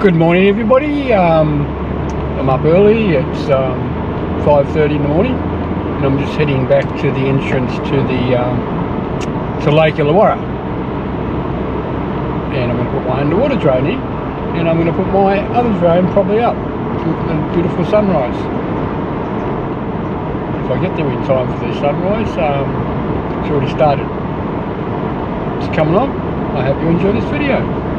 Good morning, everybody. I'm up early. It's 5:30 in the morning, and I'm just heading back to the entrance to to Lake Illawarra. And I'm going to put my underwater drone in, and I'm going to put my other drone probably up to look at the beautiful sunrise. If I get there in time for the sunrise, it's already started. It's coming on. I hope you enjoy this video.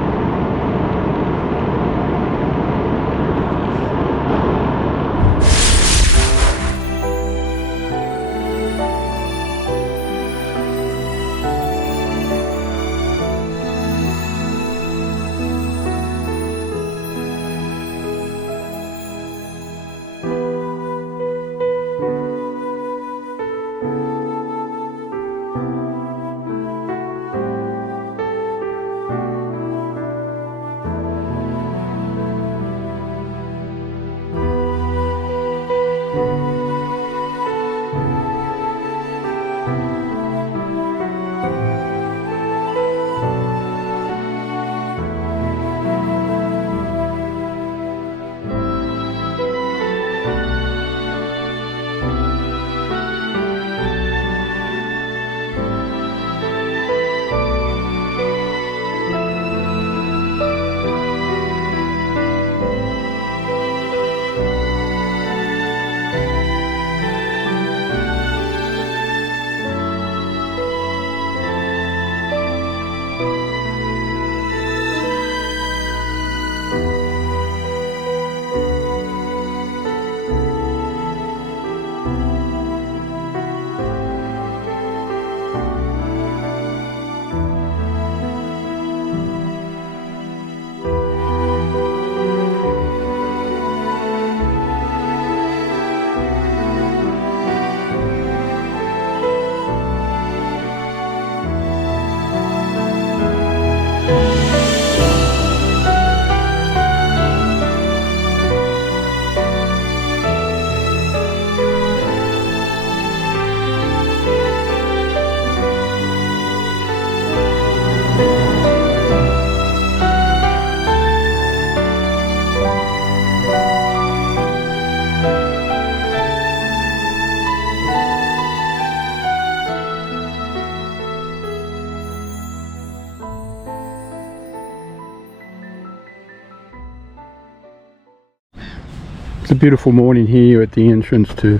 It's a beautiful morning here at the entrance to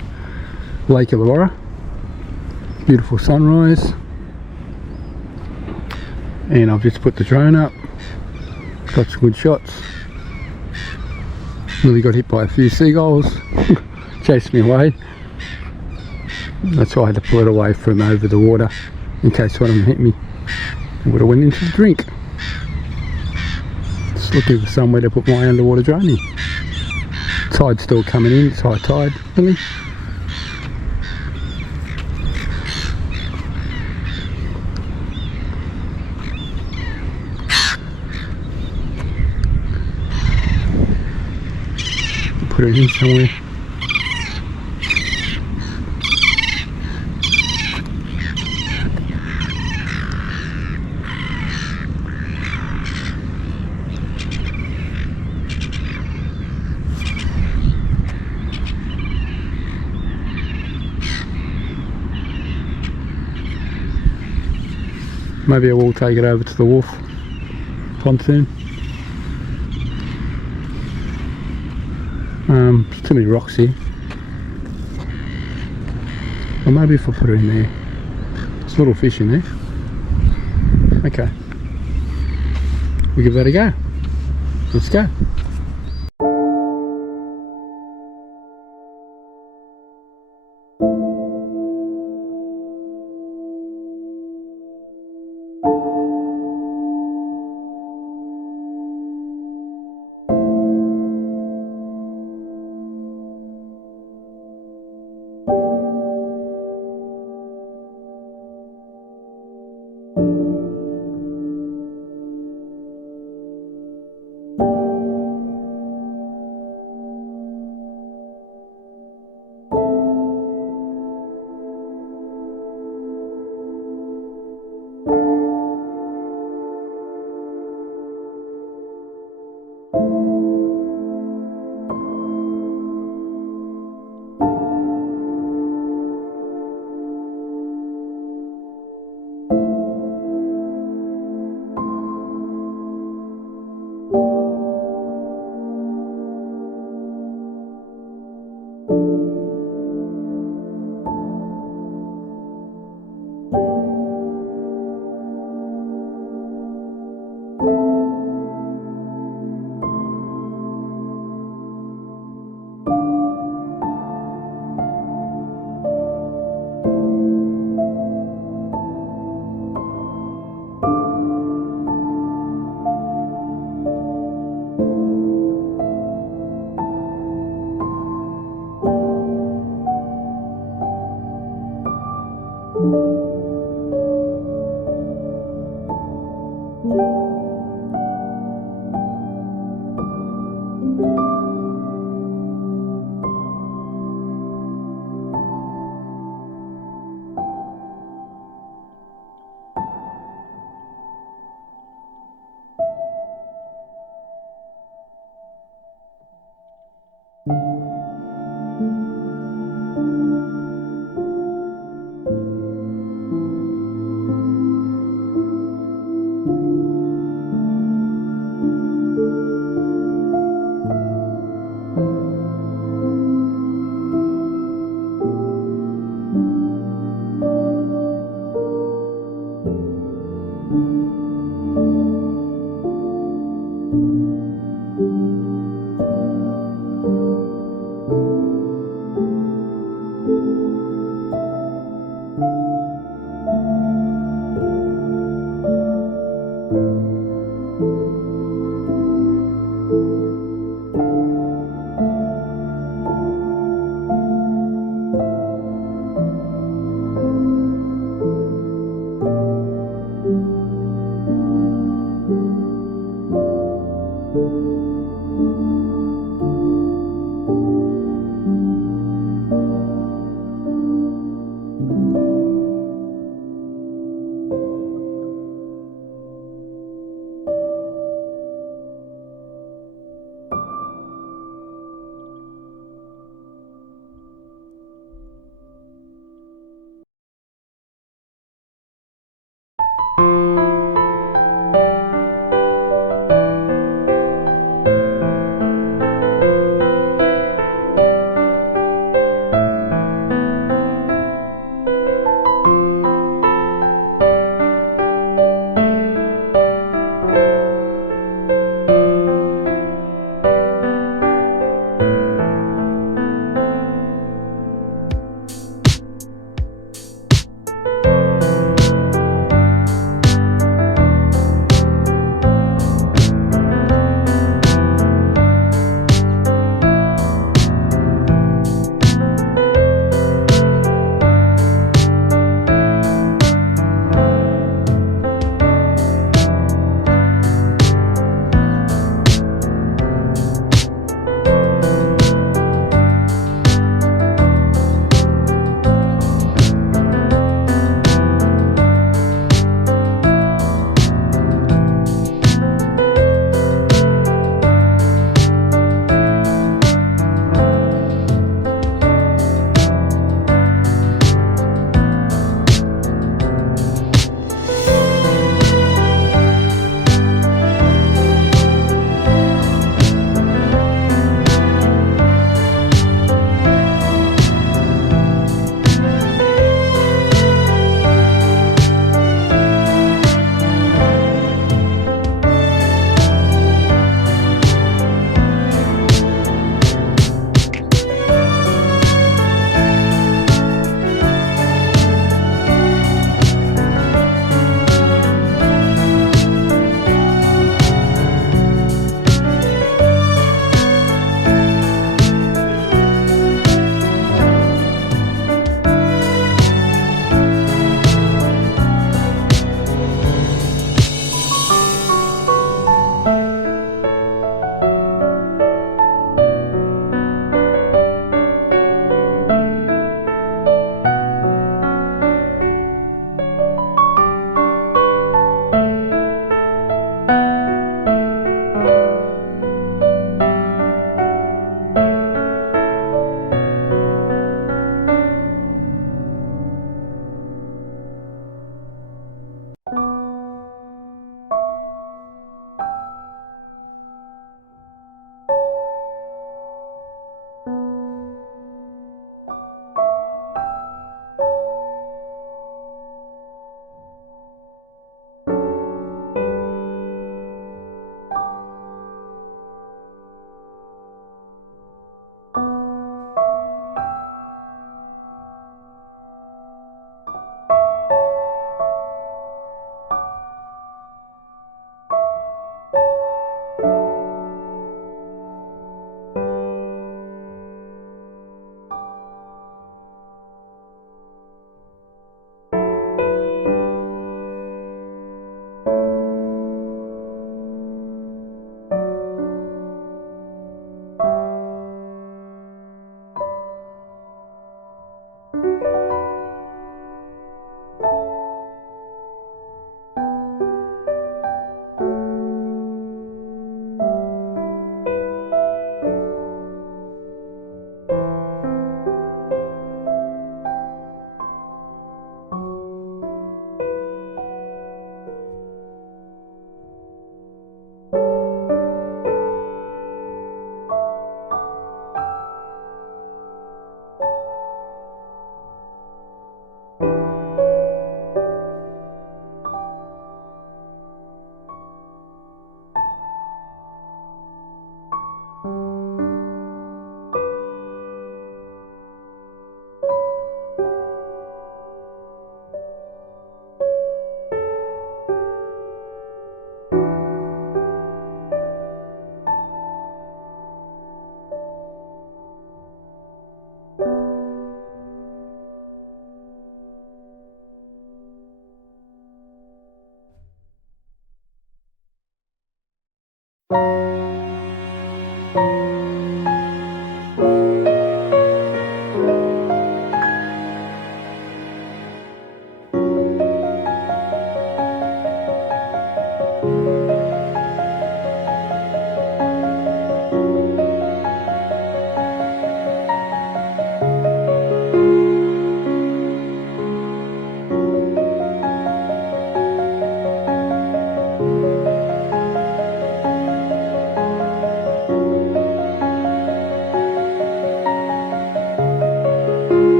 Lake Illawarra. Beautiful sunrise, and I've just put the drone up. Got some good shots. Nearly got hit by a few seagulls. Chased me away. That's why I had to pull it away from over the water in case one of them hit me. It would have went into the drink. Just looking for somewhere to put my underwater drone in. Tide's still coming in, it's high tide, really. Put it in somewhere. Maybe I will take it over to the wharf pontoon. There's too many rocks here. Or maybe if I put it in there. There's little fish in there. Okay. We'll give that a go. Let's go.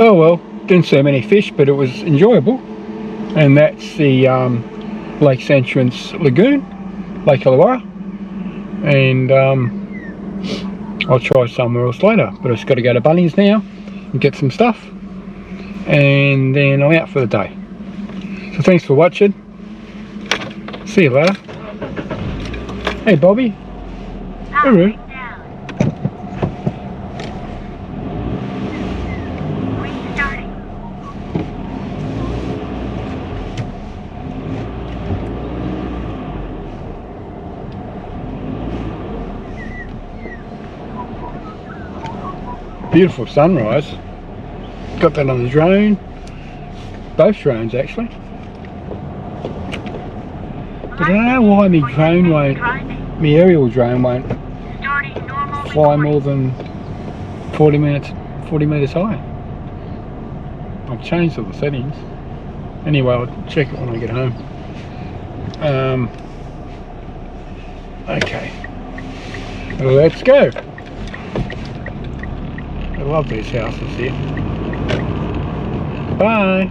Oh well, didn't see many fish, but it was enjoyable. And that's the Lake's entrance lagoon, Lake Illawarra. And I'll try somewhere else later, but I've just got to go to Bunnings now and get some stuff, and then I'm out for the day. So thanks for watching. See you later. Hey Bobby. Hello. Beautiful sunrise. Got that on the drone. Both drones actually. But I don't know why my drone won't, my aerial drone won't fly more than 40 metres high. I've changed all the settings. Anyway, I'll check it when I get home. Okay. Let's go. I love these houses here. Bye.